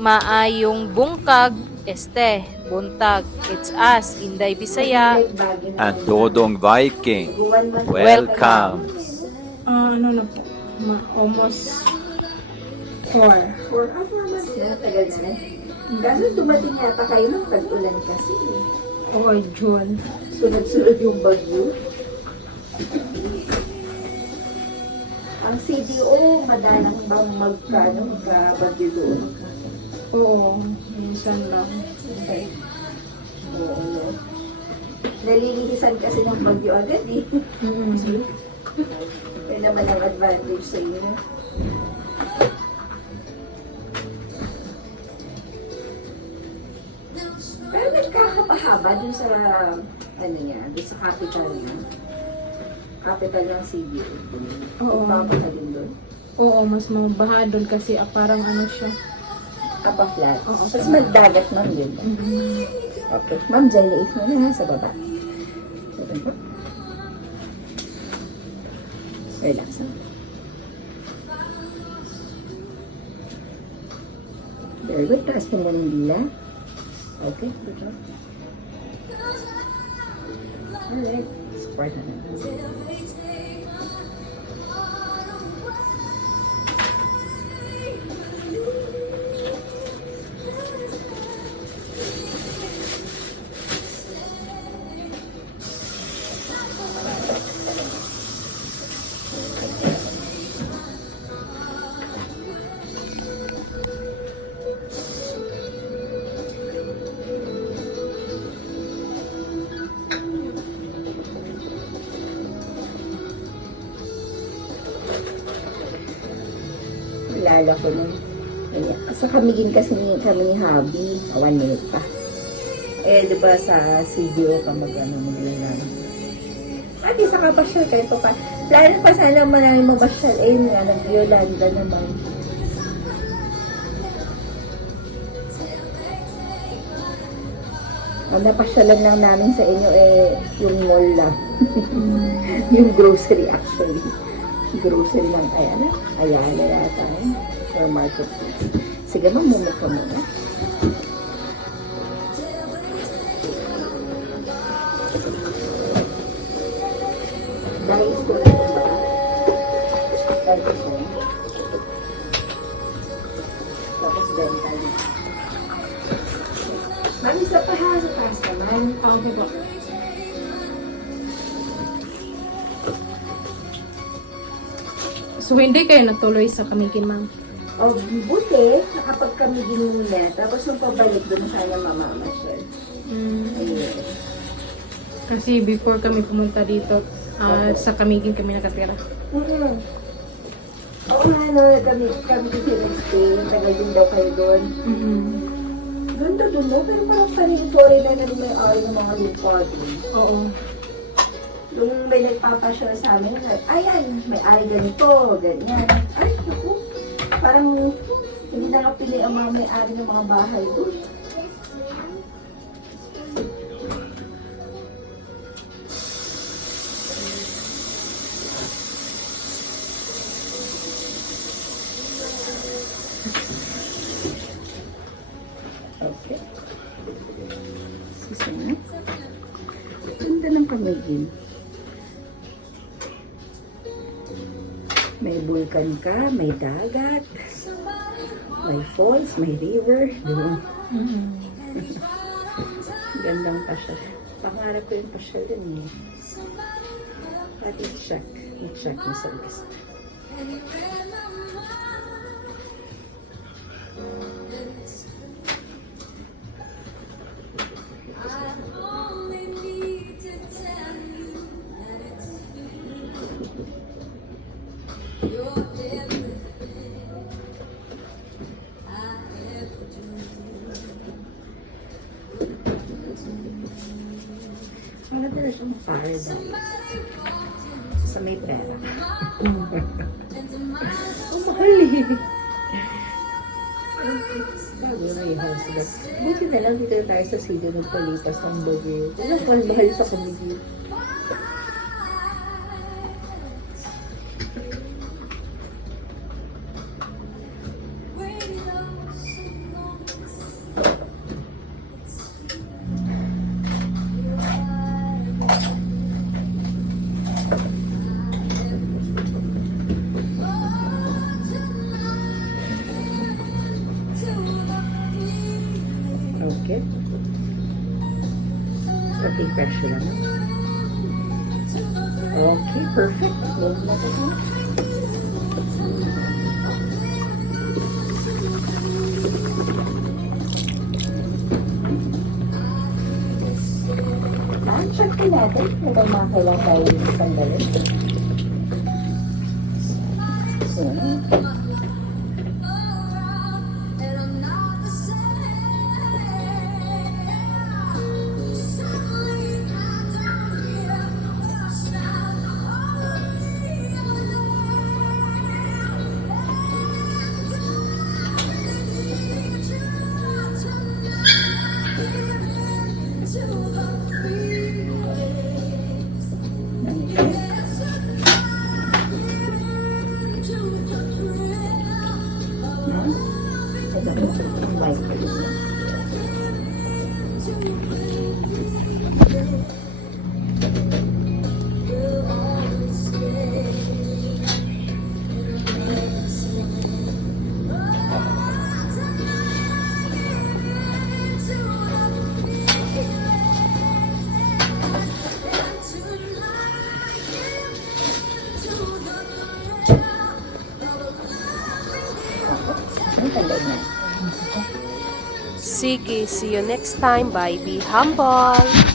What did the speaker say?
Maayong bungkag, este, buntag. It's us, Inday Bisaya. and Dodong Viking. Welcome. Ano na po? Almost 4. For us naman na, tagal na. Kaso dumating yata kayo ng tag-ulan kasi. O June. Sunod-sunod yung bagyo. Ang CDO, madalang bang magka-bagyo doon? Oo, minsan lang. Okay. Oo. Nalilihisan kasi ng bagyo agad eh. Kaya naman ang advantage sa inyo. Pero nagkakapahaba dun sa, ano niya, dun sa capital niya. Capital ng CDO. Oo. Babaha din dun. Oo, mas mabaha doon kasi parang ano siya. Kapaflat. Oo. Tapos magdagat ma'am din. Okay. Ma'am, dyan liis mo na ha, sa baba. Relax na. Very good. Taas mo muna yung dila. Okay, good job. Alright. Support na natin. Lala ko nun. Sa kamigin kasi kami ni Habi, 1 minute pa. Eh, di ba sa CDO ka mag-ano lang. At isa ka pa siya, kahit pa. Plano pa sana maraming mabasyal. Eh, nga, nag-Yolanda naman. Ang napasyalan lang namin sa inyo eh, yung mall lang. Yung grocery actually. Grocery lang. Ayala yata. Or marketplace. Sige, mamumuk ka muna. Dahil ito lang ba? Dahil ito. Tapos dental. Ma'am, isa pa ha sa taas naman. Okay po. So, hindi kayo natuloy sa Kamigin, ma'am? O, buti, nakapagkamigin muna. Tapos nung pabalik doon sana mamamasyal. Ayun. Kasi before kami pumunta dito, sa Kamigin kami nakatira. Oo nga, no, kami dito nag-stay. Tagal din daw kayo doon. Ganda doon, no? Pero parang parang foreigner na rin may ari ng mga lupa doon. Oo. Nung may nagpapasya sa amin, ayan, may ari ganito, ganyan. Ay, naku, parang hindi na kapili ang mga may-ari ng mga bahay doon. Okay. Susunod. Ganda ng Kamigin. May vulkan ka, may dagat, may falls, may river. Diba? Gandang pasyal. Pangarap ko yung pasyal din eh. Pati check. I-check mo sa list. Wala talaga siyang paradise. Sa may pera. Ang mahal eh. Bago na yung house ba? Buti na lang dito tayo sa silo nagpalipas ng bagyo. Ang mahal sa Kamigin. jacket. Okay, pressure lang. Okay, perfect. Load na ito. Check ko natin. May ba makakailang tayo sandali? So, Sige, see you next time. Bye, be humble.